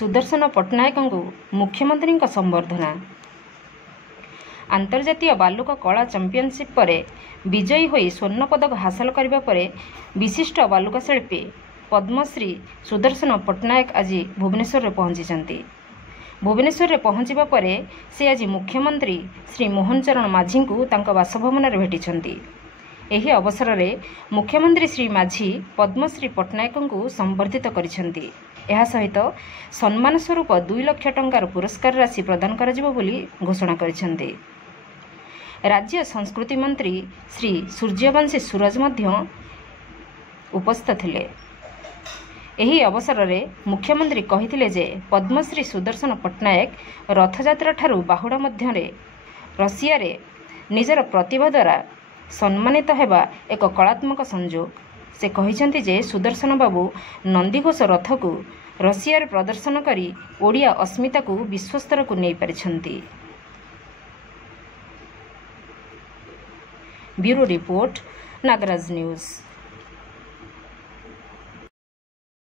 सुदर्शन पट्टनायक मुख्यमंत्री संबर्धना। अंतर्जातीय बालुका कला चैंपियनशिप पर विजयी होई स्वर्ण पदक हासिल करने पर विशिष्ट बालुका शिल्पी पद्मश्री सुदर्शन पट्टनायक आज भुवनेश्वर में पहुंची। भुवनेश्वर में पहुंचवा पर से आज मुख्यमंत्री श्री मोहन चरण माझी को बासभवन में भेटी। एही अवसर में मुख्यमंत्री श्री माझी पद्मश्री पट्टनायक को संबर्धित करिसेंती। यह सहित सम्मान स्वरूप 2 लाख टंकार पुरस्कार राशि प्रदान कराजिबो बोली घोषणा करिसेंती। राज्य संस्कृति मंत्री श्री सूर्यवंशी सूरज मध्य उपस्थित थिले। एही अवसर में मुख्यमंत्री कहिथिले जे पद्मश्री सुदर्शन पट्टनायक रथयात्रा ठारू बाहुड़ा मध्य रशिया रे निजर प्रतिभा द्वारा सम्मानित हेबा एक कलात्मक संयोग। से कहिसेंती जे सुदर्शन बाबू नंदीघोष रथ को रशिया रे प्रदर्शन करी ओडिया अस्मिता को विश्वस्तर को नहीं पारिछंती। Bureau report Nagaraj news.